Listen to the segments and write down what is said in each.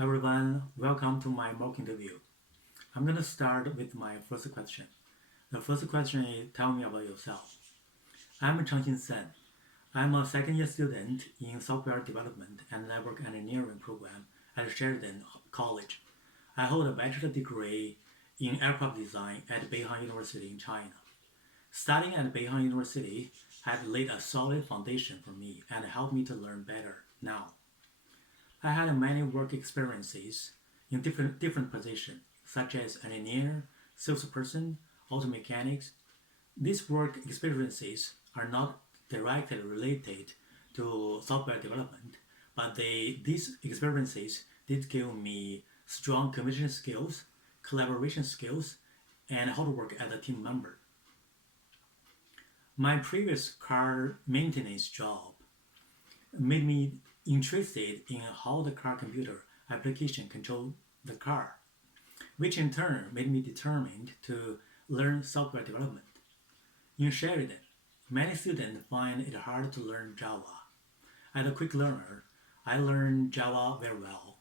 Everyone, welcome to my mock interview. I'm gonna start with my first question. The first question is tell me about yourself. I'm Changxin. I'm a second year student in software development and network engineering program at Sheridan College. I hold a bachelor degree in aircraft design at Beihang University in China. Studying at Beihang University had laid a solid foundation for me and helped me to learn better now. I had many work experiences in different positions, such as engineer, salesperson, auto mechanics. These work experiences are not directly related to software development, but these experiences did give me strong communication skills, collaboration skills, and how to work as a team member. My previous car maintenance job made me interested in how the car computer application control the car, which in turn made me determined to learn software development. In Sheridan, many students find it hard to learn Java. As a quick learner, I learned Java very well,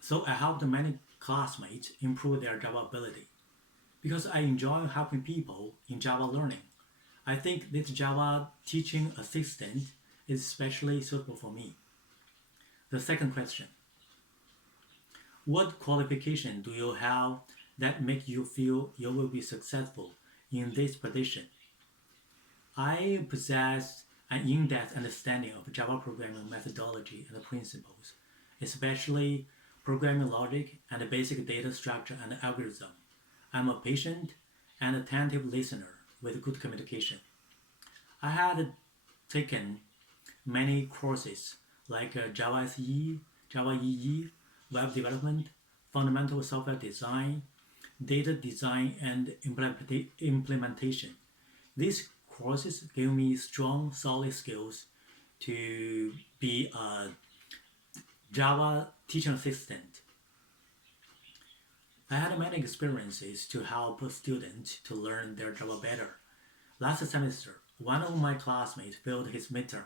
so I helped many classmates improve their Java ability. Because I enjoy helping people in Java learning, I think this Java teaching assistant is especially suitable for me. The second question: what qualification do you have that make you feel you will be successful in this position? I possess an in-depth understanding of Java programming methodology and principles, especially programming logic and basic data structure and algorithm. I'm a patient and attentive listener with good communication. I had taken many courses like Java SE, Java EE, web development, fundamental software design, data design, and implementation. These courses gave me strong, solid skills to be a Java teaching assistant. I had many experiences to help students to learn their Java better. Last semester, one of my classmates failed his midterm,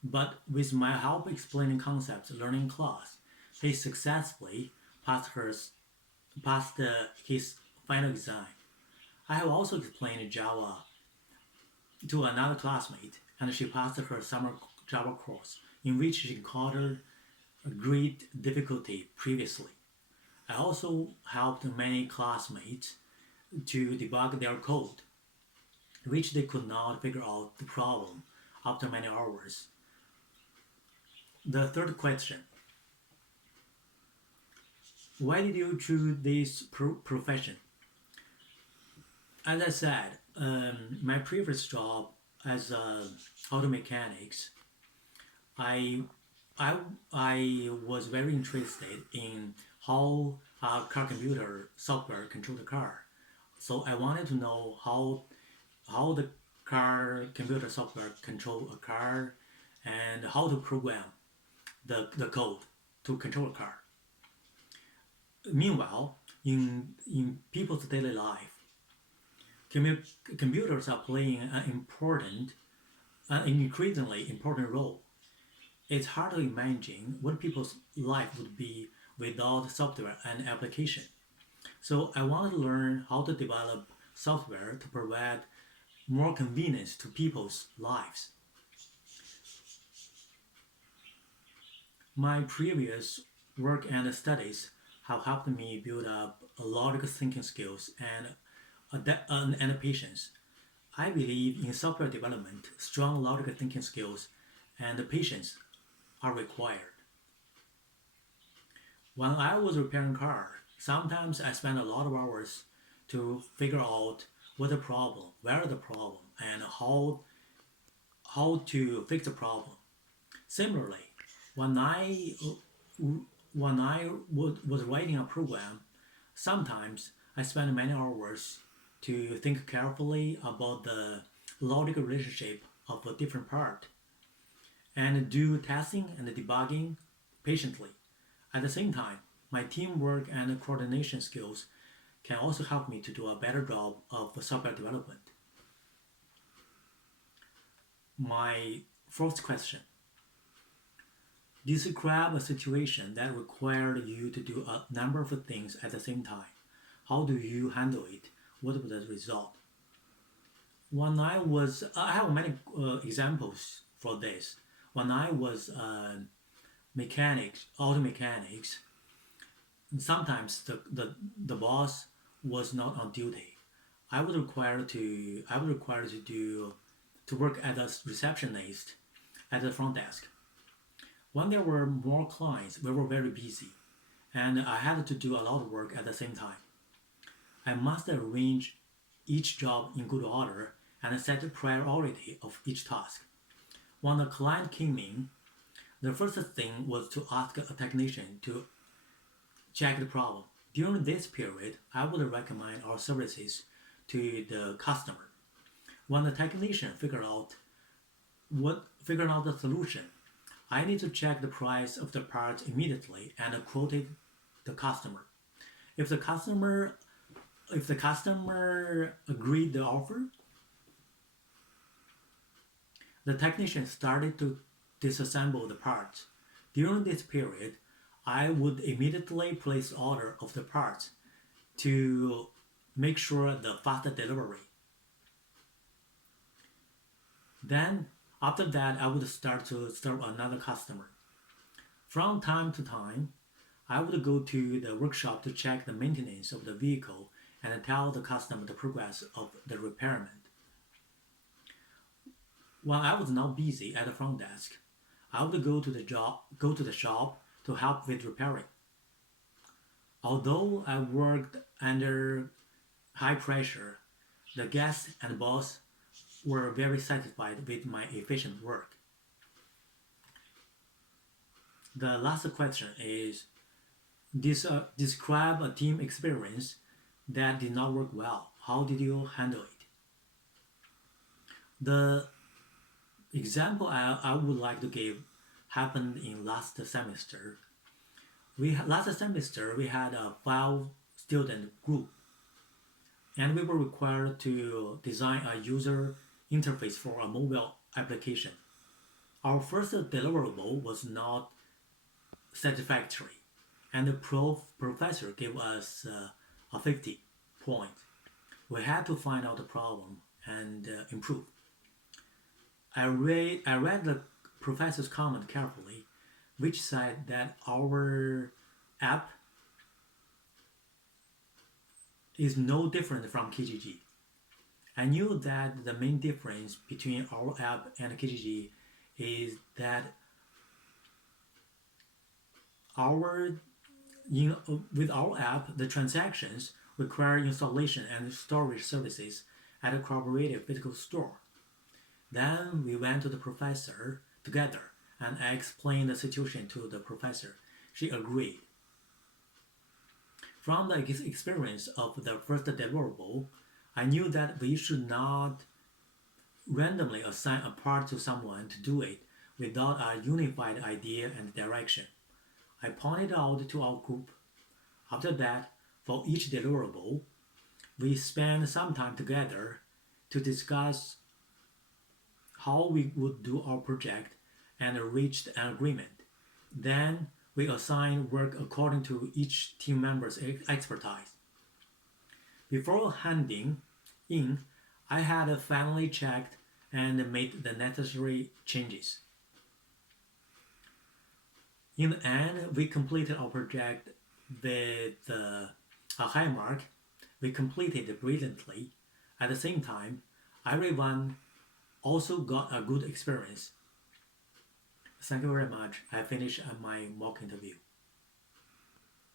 but with my help explaining concepts learning in class, he successfully passed his final exam. I have also explained Java to another classmate, and she passed her summer Java course, in which she encountered a great difficulty previously. I also helped many classmates to debug their code, which they could not figure out the problem after many hours. The third question: why did you choose this profession? As I said, my previous job as a auto mechanics, I, I, I was very interested in how car computer software control the car. So I wanted to know how the car computer software control a car and how to program the code to control a car. Meanwhile, in people's daily life, commu- computers are playing an increasingly important role. It's hard to imagine what people's life would be without software and application. So I want to learn how to develop software to provide more convenience to people's lives. My previous work and studies have helped me build up a logical thinking skills and patience. I believe in software development, strong logical thinking skills and patience are required. When I was repairing car, sometimes I spent a lot of hours to figure out what the problem, where the problem, and how to fix the problem. Similarly, when was writing a program, sometimes I spent many hours to think carefully about the logical relationship of a different part and do testing and debugging patiently. At the same time, my teamwork and coordination skills can also help me to do a better job of software development. My fourth question: Describe a situation that required you to do a number of things at the same time. How do you handle it? What was the result? I have many examples for this. When I was auto mechanics, sometimes the boss was not on duty. I was required to work as a receptionist at the front desk. When there were more clients, we were very busy, and I had to do a lot of work at the same time. I must arrange each job in good order and set the priority of each task. When a client came in, the first thing was to ask a technician to check the problem. During this period, I would recommend our services to the customer. When the technician figured out the solution, I need to check the price of the part immediately and quote it the customer. If the customer if the customer agreed the offer, the technician started to disassemble the parts. During this period, I would immediately place order of the parts to make sure the faster delivery. Then, after that, I would start to serve another customer. From time to time, I would go to the workshop to check the maintenance of the vehicle and tell the customer the progress of the repairment. When I was not busy at the front desk, I would go to the shop to help with repairing. Although I worked under high pressure, the guests and boss were very satisfied with my efficient work. The last question is describe a team experience that did not work well. How did you handle it? The example I would like to give happened in last semester. Last semester we had a 5 student group, and we were required to design a user interface for a mobile application. Our first deliverable was not satisfactory, and the professor gave us a 50 point. We had to find out the problem and improve. I read the professor's comment carefully, which said that our app is no different from KGG. I knew that the main difference between our app and KGG is that our with our app, the transactions require installation and storage services at a cooperative physical store. Then we went to the professor together and I explained the situation to the professor. She agreed. From the experience of the first deliverable, I knew that we should not randomly assign a part to someone to do it without a unified idea and direction. I pointed out to our group. After that, for each deliverable, we spent some time together to discuss how we would do our project and reached an agreement. Then we assigned work according to each team member's expertise. Before handing in, I had finally checked and made the necessary changes. In the end, we completed our project with a high mark. We completed it brilliantly. At the same time, everyone also got a good experience. Thank you very much. I finished my mock interview.